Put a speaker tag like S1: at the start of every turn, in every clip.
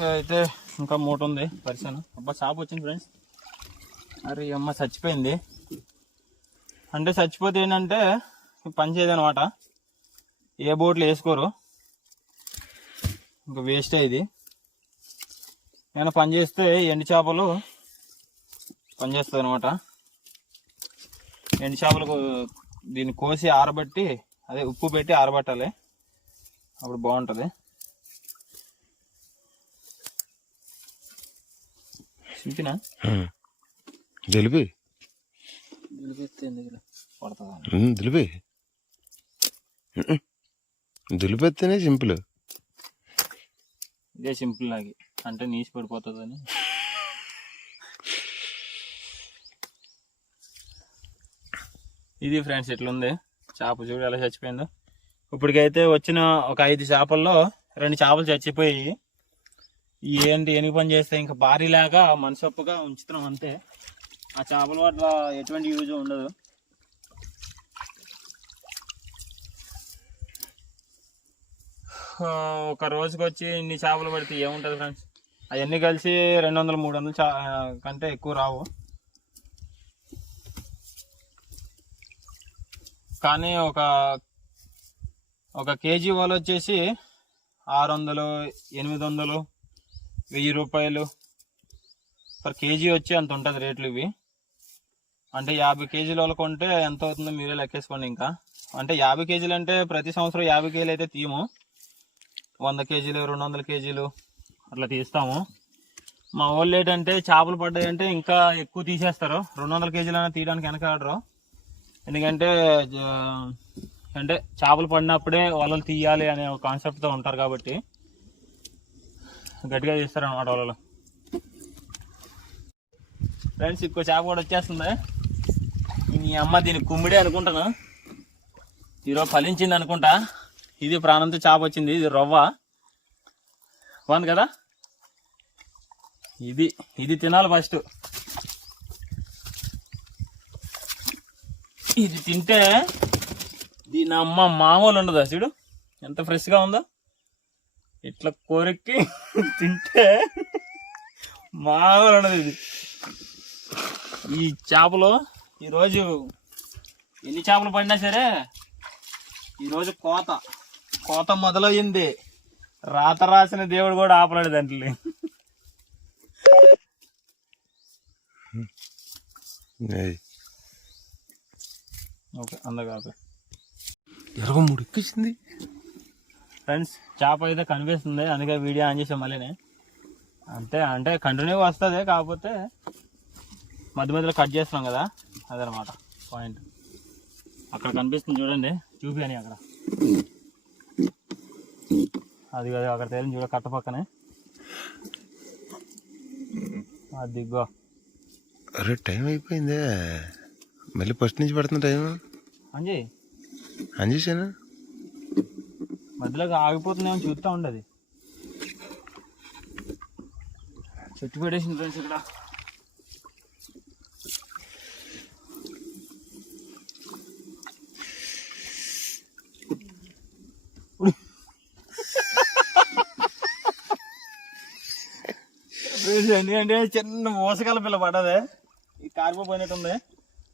S1: అయితే ఇంకా మూట ఉంది పరిశాను అబ్బా షాప్ వచ్చింది ఫ్రెండ్స్ అరే అమ్మ చచ్చిపోయింది. అంటే చచ్చిపోతే ఏంటంటే పని చేయదనమాట ఏ బోట్లు వేసుకోరు. ఇంకా వేస్ట్ ఇది. నేను పని చేస్తే ఎండు చేపలు పనిచేస్తుంది అనమాట ఎండు చేపలకు దీన్ని కోసి ఆరబెట్టి అదే ఉప్పు పెట్టి ఆరబెట్టాలి. అప్పుడు బాగుంటుంది. సింపినా
S2: దులిపి దులిపి. దులిపెత్తేనే సింపుల్.
S1: ఇదే సింపుల్ లాగి అంటే నీసి పడిపోతుందని. ఇది ఫ్రెండ్స్ ఎట్లుంది? చేప చూడు ఎలా చచ్చిపోయిందో. ఇప్పటికైతే వచ్చిన ఒక ఐదు చేపల్లో రెండు చేపలు చచ్చిపోయి ఏంటి ఎనికి పని చేస్తే ఇంకా భారీలాగా మనసొప్పుగా ఉంచుతున్నాం అంతే. ఆ చేపల వల్ల ఎటువంటి యూజ్ ఉండదు. ఒక రోజుకి వచ్చి ఇన్ని చేపలు పడితే ఏముంటుంది ఫ్రెండ్స్? అవన్నీ కలిసి రెండు వందలు మూడు వందలు చా కంటే ఎక్కువ రావు. కానీ ఒక ఒక కేజీ వాళ్ళు వచ్చేసి ఆరు వందలు ఎనిమిది వందలు వెయ్యి రూపాయలు. పర్ కేజీ వచ్చి అంత ఉంటుంది రేట్లు ఇవి. అంటే యాభై కేజీల వాళ్ళు కొంటే ఎంత అవుతుందో మీరే లెక్కేసుకోండి ఇంకా. అంటే యాభై కేజీలు అంటే ప్రతి సంవత్సరం యాభై కేజీలు అయితే తీయము. వంద కేజీలు రెండు వందల కేజీలు అట్లా తీస్తాము. మా వాళ్ళు ఏంటంటే చేపలు పడ్డాయంటే ఇంకా ఎక్కువ తీసేస్తారు. రెండు వందల కేజీలు అయినా తీయడానికి వెనకాడరు. ఎందుకంటే అంటే చేపలు పడినప్పుడే వలలు తీయాలి అనే ఒక కాన్సెప్ట్తో ఉంటారు కాబట్టి. గట్టిగా చేస్తారనమాట అన్నమాట ఫ్రెండ్స్ ఇంకో చేప కూడా వచ్చేస్తుంది. ఈ అమ్మ దీని కుమ్మిడే అనుకుంటాను. ఈరోజు ఫలించింది అనుకుంటా. ఇది ప్రాణంతో చేప వచ్చింది ఇది రవ్వ. బాగుంది కదా? ఇది ఇది తినాలి ఫస్ట్. ఇది తింటే దీని అమ్మ మామూలు ఉండదు? చూడు ఎంత ఫ్రెష్గా ఉందో. ఇట్లా కోరెక్కి తింటే మామూలు ఇది. ఈ చేపలు ఈరోజు ఎన్ని చేపలు పడినా సరే ఈరోజు కోత. కోత మొదలయ్యింది. రాత రాసిన దేవుడు కూడా ఆపలేడు దాంట్లో. ఓకే అందగా
S2: ఇరవై మూడు ఎక్కించింది
S1: ఫ్రెండ్స్ చేప అయితే కనిపిస్తుంది. అందుకే వీడియో ఆన్ చేసాం మళ్ళీనే. అంతే అంటే కంటిన్యూగా వస్తుంది కాకపోతే మధ్య మధ్యలో కట్ చేస్తున్నాం కదా అదనమాట పాయింట్ అక్కడ కనిపిస్తుంది చూడండి చూపియని అక్కడ. అది కదా అక్కడ తేలింది చూడ కట్ట పక్కనే. అది గో
S2: అరే టైం అయిపోయిందే. మళ్ళీ ఫస్ట్ నుంచి పడుతుంది టైం
S1: అంజీ?
S2: అంజేసానా
S1: మధ్యలోకి ఆగిపోతున్నాయో చూస్తూ ఉండదు. చెట్టు పెట్టేసింది ఫ్రెండ్స్ ఇక్కడ. ఎందుకంటే చిన్న మోసకాల పిల్ల పడ్డదే. ఈ కారిపోయినట్టుంది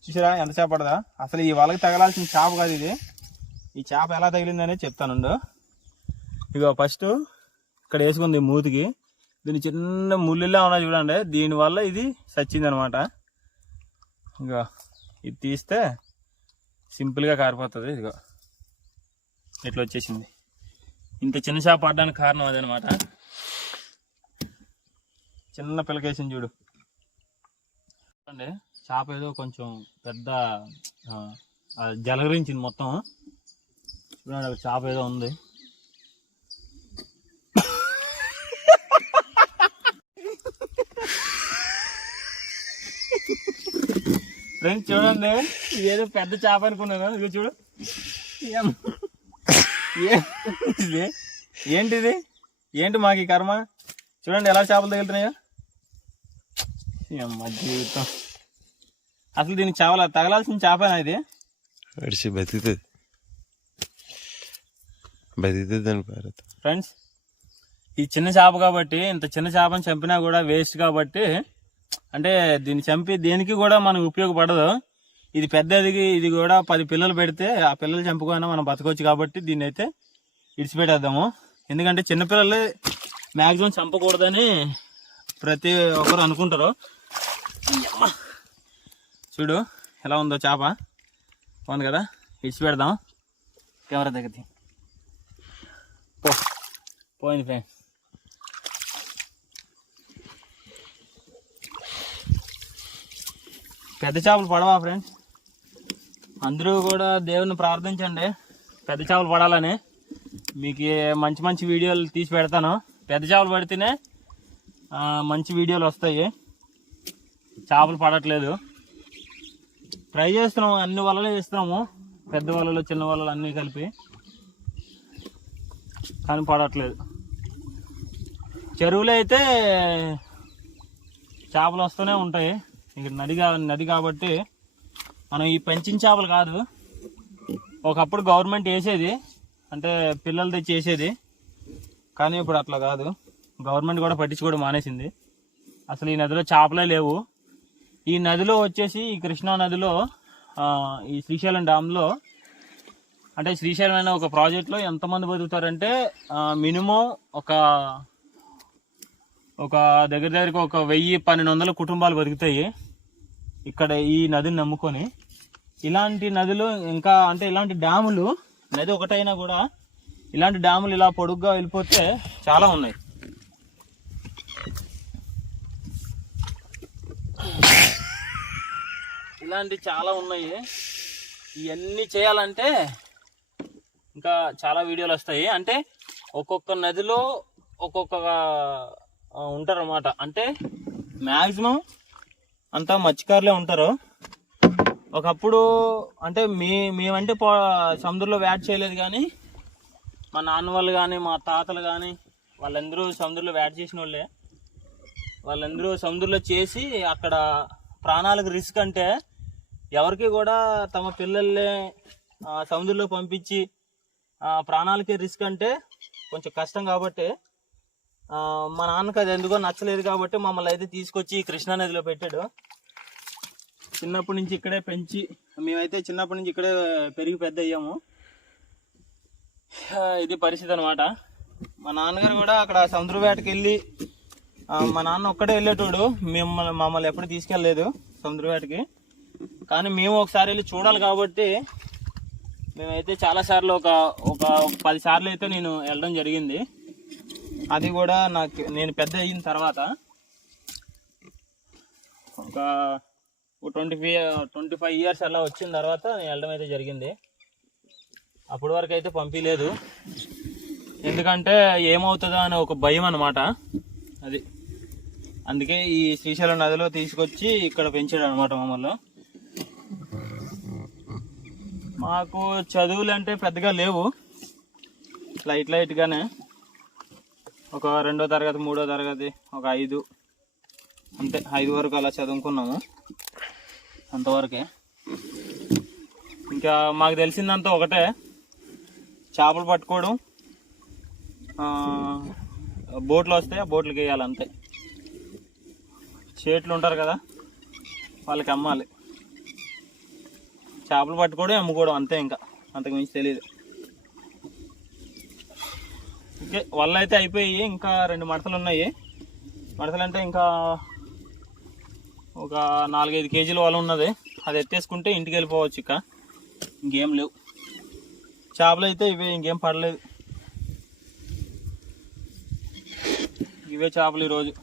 S1: చూసారా ఎంత చేప పడదా అసలు ఈ వాళ్ళకి తగలాల్సిన చేప కాదు ఇది. ఈ చేప ఎలా తగిలిందనే చెప్తానుండు. ఇక ఫస్ట్ ఇక్కడ వేసుకుంది మూతికి. దీని చిన్న ముళ్ళులా ఉన్నా చూడండి. దీనివల్ల ఇది సచ్చింది అనమాట ఇగో ఇది తీస్తే సింపుల్గా కారిపోతుంది. ఇదిగో ఇట్లా వచ్చేసింది. ఇంత చిన్న చేప పడడానికి కారణం అదనమాట. చిన్న పిల్లకేసింది చూడు. చూడండి చేప ఏదో కొంచెం పెద్ద జలగరించింది మొత్తం. చూడండి ఒక చేప ఏదో ఉంది. ఫ్రెండ్స్ చూడండి. ఏదో పెద్ద చేప అనుకున్నాను. ఇదిగో చూడు. ఏం- ఏంటిది ఏంటిది? ఏంటి మాకు ఈ కర్మ? చూడండి ఎలా చేపలు తగులుతున్నాయో. ఏమ్మా జీవితం. అసలు దీనికి చేపల తగలాల్సిన చేపేనా ఇది?
S2: అడిచి బతుకుతుంది బతికితే దాని పారత.
S1: ఫ్రెండ్స్ ఈ చిన్న చేప కాబట్టి ఇంత చిన్న చేపని చంపినా కూడా వేస్ట్ కాబట్టి అంటే దీన్ని చంపి దేనికి కూడా మనకు ఉపయోగపడదు. ఇది పెద్దది ఇది కూడా పది పిల్లలు పెడితే ఆ పిల్లలు చంపుకోనా మనం బతకొచ్చు కాబట్టి దీన్ని అయితే ఇడిచిపెట్టేద్దాము ఎందుకంటే చిన్నపిల్లలు మ్యాక్సిమం చంపకూడదని ప్రతి ఒక్కరు అనుకుంటారు. చూడు ఎలా ఉందో చేప. బాగుంది కదా? ఇడిచిపెడదాం కెమెరా దగ్గర పో. పోయింది ఫ్రెండ్స్. పెద్ద చేపలు పడవా ఫ్రెండ్స్? అందరూ కూడా దేవుని ప్రార్థించండి. పెద్ద చేపలు పడాలని. మీకు మంచి మంచి వీడియోలు తీసి పెడతాను. పెద్ద చేపలు పడితేనే మంచి వీడియోలు వస్తాయి. చేపలు పడట్లేదు. ట్రై చేస్తున్నాము అన్ని వలలు వేస్తున్నాము పెద్ద వలలు చిన్న వలలు అన్నీ కలిపి. కానీ పడట్లేదు. చెరువులో అయితే చేపలు వస్తూనే ఉంటాయి. ఇక్కడ నది నది కాబట్టి మనం ఈ పెంచిన చేపలు కాదు. ఒకప్పుడు గవర్నమెంట్ వేసేది అంటే పిల్లలు తెచ్చి వేసేది. కానీ ఇప్పుడు అట్లా కాదు. గవర్నమెంట్ కూడా పట్టించుకోవడం మానేసింది. అసలు ఈ నదిలో చేపలే లేవు. ఈ నదిలో వచ్చేసి ఈ కృష్ణా నదిలో ఈ శ్రీశైలం డ్యామ్లో అంటే శ్రీశైలం అనే ఒక ప్రాజెక్ట్లో ఎంతమంది బతుకుతారంటే మినిమం ఒక ఒక దగ్గర దగ్గరకు ఒక వెయ్యి పన్నెండు వందల కుటుంబాలు బతుకుతాయి. ఇక్కడ ఈ నదిని నమ్ముకొని ఇలాంటి నదులు ఇంకా అంటే ఇలాంటి డ్యాములు నది ఒకటైనా కూడా ఇలాంటి డ్యాములు ఇలా పొడుగ్గా వెళ్ళిపోతే చాలా ఉన్నాయి. ఇలాంటి చాలా ఉన్నాయి. ఇవన్నీ చేయాలంటే ఇంకా చాలా వీడియోలు వస్తాయి. అంటే ఒక్కొక్క నదిలో ఒక్కొక్క ఉంటారన్నమాట. అంటే మ్యాక్సిమం అంతా మత్స్యకారులే ఉంటారు. ఒకప్పుడు అంటే మీ మేమంటే పో సముద్రంలో వ్యాట్ చేయలేదు కానీ మా నాన్న వాళ్ళు కానీ మా తాతలు కానీ వాళ్ళందరూ సముద్రంలో వ్యాట్ చేసిన వాళ్ళే. వాళ్ళందరూ సముద్రంలో చేసి అక్కడ ప్రాణాలకు రిస్క్ అంటే ఎవరికి కూడా తమ పిల్లల్ని సముద్రంలో పంపించి ప్రాణాలకి రిస్క్ అంటే కొంచెం కష్టం కాబట్టి మా నాన్నకి అది ఎందుకో నచ్చలేదు కాబట్టి మమ్మల్ని అయితే తీసుకొచ్చి కృష్ణా నదిలో పెట్టాడు. చిన్నప్పటి నుంచి ఇక్కడే పెంచి మేమైతే చిన్నప్పటి నుంచి ఇక్కడే పెరిగి పెద్ద అయ్యాము. ఇది పరిస్థితి అనమాట మా నాన్నగారు కూడా అక్కడ సముద్రవేటకి వెళ్ళి మా నాన్న ఒక్కడే వెళ్ళేటోడు. మిమ్మల్ని మమ్మల్ని ఎప్పుడు తీసుకెళ్ళలేదు సముద్ర వేటకి. కానీ మేము ఒకసారి వెళ్ళి చూడాలి కాబట్టి మేమైతే చాలా సార్లు ఒక ఒక ఒక పది సార్లు అయితే నేను వెళ్ళడం జరిగింది. అది కూడా నాకు నేను పెద్ద అయిన తర్వాత ఒక twenty five twenty five years అలా వచ్చిన తర్వాత నేను వెళ్ళడం అయితే జరిగింది. అప్పటి వరకు అయితే పంపించలేదు. ఎందుకంటే ఏమవుతుందో అనే ఒక భయం అనమాట అది. అందుకే ఈ శ్రీశైలం నదిలో తీసుకొచ్చి ఇక్కడ పెంచాడు అనమాట మమ్మల్ని. మాకు చదువులు అంటే పెద్దగా లేవు. లైట్ లైట్గానే. ఒక రెండో తరగతి మూడో తరగతి ఒక ఐదు. అంతే ఐదు వరకు అలా చదువుకున్నాము. అంతవరకే. ఇంకా మాకు తెలిసిందంతా ఒకటే. చేపలు పట్టుకోవడం బోట్లు వస్తే ఆ బోట్లకి వేయాలి అంతే. చేట్లు ఉంటారు కదా వాళ్ళకి అమ్మాలి. చేపలు పట్టుకోవడం అమ్ముకోవడం అంతే ఇంకా. అంతకు మించి తెలియదు వల్ల అయితే అయిపోయి ఇంకా రెండు మడతలు ఉన్నాయి మడతలు అంటే ఇంకా ఒక నాలుగైదు కేజీల వల ఉన్నది. అది ఎత్తేసుకుంటే ఇంటికి వెళ్ళిపోవచ్చు ఇక. ఇంకేం లేవు. చేపలు అయితే ఇవే ఇంకేం పడలేదు. ఇవే చేపలు ఈరోజు.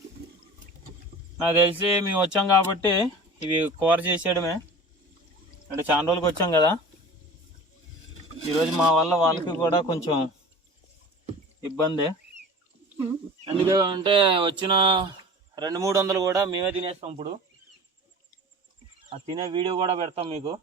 S1: నాకు తెలిసి మేము వచ్చాం కాబట్టి ఇవి కూర చేసేయడమే. అంటే చాలా రోజులకి వచ్చాం కదా. ఈరోజు మా వల్ల వాళ్ళకి కూడా కొంచెం ఇబ్బంది. ఎందుకంటే వచ్చిన రెండు మూడు వందలు కూడా మేమే తినేస్తాం ఇప్పుడు. ఆ తినే వీడియో కూడా పెడతాం మీకు.